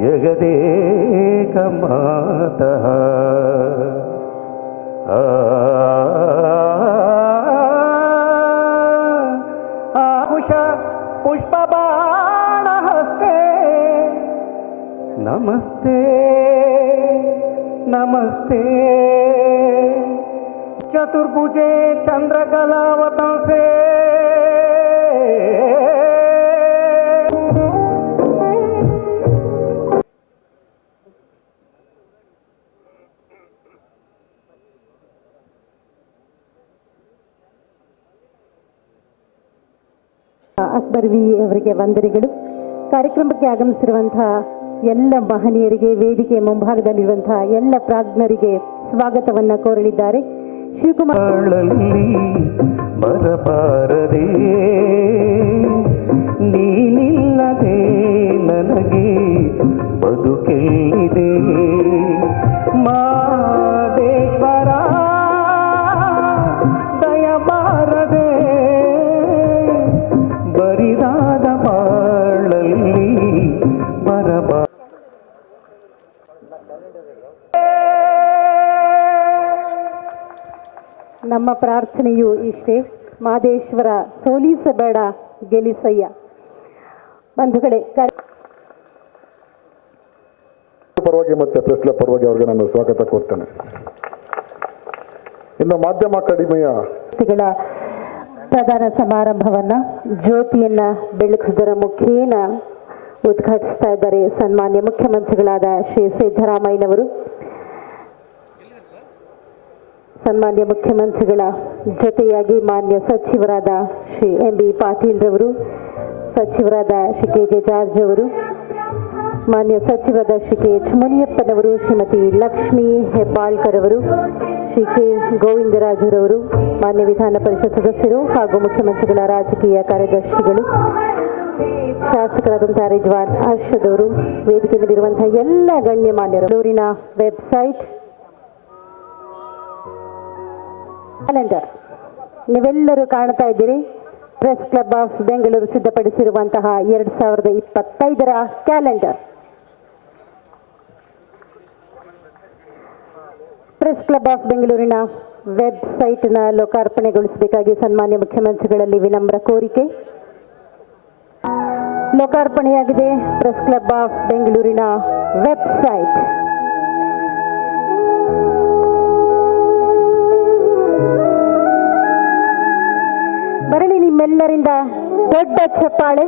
जगदेकमातः आ आहुष पुष्पबाणहस्ते नमस्ते नमस्ते। चतुर्भुजे चन्द्रकलावतंसे ಅಕ್ಬರ್ ವಿ ಅವರಿಗೆ ವಂದನೆಗಳು. ಕಾರ್ಯಕ್ರಮಕ್ಕೆ ಆಗಮಿಸಿರುವಂತಹ ಎಲ್ಲ ಮಹನೀಯರಿಗೆ ವೇದಿಕೆ ಮುಂಭಾಗದಲ್ಲಿರುವಂತಹ ಎಲ್ಲ ಪ್ರಾಜ್ಞರಿಗೆ ಸ್ವಾಗತವನ್ನ ಕೋರಲಿದ್ದಾರೆ. ಶಿವಕುಮಾರ್ ನೀನಿಲ್ಲದೆ ನನಗೆ ಬದುಕೆಲ್ಲಿದೆ ನಮ್ಮ ಪ್ರಾರ್ಥನೆಯು ಇಷ್ಟೇ. ಮಾದೇಶ್ವರ ಸೋಲಿಸಬೇಡ ಗೆಲಿಸಯ್ಯ. ಬಂಧುಗಳೇ ಪರವಾಗಿ ಮತ್ತೆ ಪ್ರೆಸ್ಲ ಪರವಾಗಿ ಅವರಿಗೆ ನಾನು ಸ್ವಾಗತ ಕೊಡ್ತೇನೆ. ಇನ್ನು ಮಾಧ್ಯಮ ಅಕಾಡೆಮಿಯ ಗಳ ಪ್ರಧಾನ ಸಮಾರಂಭವನ್ನ ಜ್ಯೋತಿಯನ್ನ ಬೆಳಗಿಸುವುದರ ಮುಖೇನ ಉದ್ಘಾಟಿಸ್ತಾ ಇದ್ದಾರೆ ಸನ್ಮಾನ್ಯ ಮುಖ್ಯಮಂತ್ರಿಗಳಾದ ಶ್ರೀ ಸಿದ್ದರಾಮಯ್ಯನವರು. ಸನ್ಮಾನ್ಯ ಮುಖ್ಯಮಂತ್ರಿಗಳ ಜೊತೆಯಾಗಿ ಮಾನ್ಯ ಸಚಿವರಾದ ಶ್ರೀ ಎಂ ಬಿ ಪಾಟೀಲ್ ರವರು, ಸಚಿವರಾದ ಶ್ರೀ ಕೆ ಜೆ ಜಾರ್ಜ್ ಅವರು, ಮಾನ್ಯ ಸಚಿವರಾದ ಶ್ರೀ ಕೆ ಎಚ್ ಮುನಿಯಪ್ಪನವರು, ಶ್ರೀಮತಿ ಲಕ್ಷ್ಮೀ ಹೆಬ್ಬಾಳ್ಕರ್ ಅವರು, ಶ್ರೀ ಕೆ ಗೋವಿಂದರಾಜರವರು, ಮಾನ್ಯ ವಿಧಾನ ಪರಿಷತ್ ಸದಸ್ಯರು ಹಾಗೂ ಮುಖ್ಯಮಂತ್ರಿಗಳ ರಾಜಕೀಯ ಕಾರ್ಯದರ್ಶಿಗಳು, ಶಾಸಕರಾದಂತಹ ರಿಜ್ವಾನ್ ಅರ್ಷದ್ ಅವರು, ವೇದಿಕೆ ಮೇಲಿರುವಂತಹ ಎಲ್ಲ ಗಣ್ಯಮಾನ್ಯರು. ಊರಿನ ವೆಬ್ಸೈಟ್ ಕ್ಯಾಲೆಂಡರ್ ನೀವೆಲ್ಲರೂ ಕಾಣ್ತಾ ಇದ್ದೀರಿ. ಪ್ರೆಸ್ ಕ್ಲಬ್ ಆಫ್ ಬೆಂಗಳೂರು ಸಿದ್ಧಪಡಿಸಿರುವಂತಹ ಎರಡು ಸಾವಿರದ ಇಪ್ಪತ್ತೈದರ ಕ್ಯಾಲೆಂಡರ್ ಪ್ರೆಸ್ ಕ್ಲಬ್ ಆಫ್ ಬೆಂಗಳೂರಿನ ವೆಬ್ಸೈಟ್ನ ಲೋಕಾರ್ಪಣೆಗೊಳಿಸಬೇಕಾಗಿ ಸನ್ಮಾನ್ಯ ಮುಖ್ಯಮಂತ್ರಿಗಳಲ್ಲಿ ವಿನಮ್ರ ಕೋರಿಕೆ. ಲೋಕಾರ್ಪಣೆಯಾಗಿದೆ ಪ್ರೆಸ್ ಕ್ಲಬ್ ಆಫ್ ಬೆಂಗಳೂರಿನ ವೆಬ್ಸೈಟ್ ಬರಲಿ ನಿಮ್ಮೆಲ್ಲರಿಂದ ದೊಡ್ಡ ಚಪ್ಪಾಳೆ.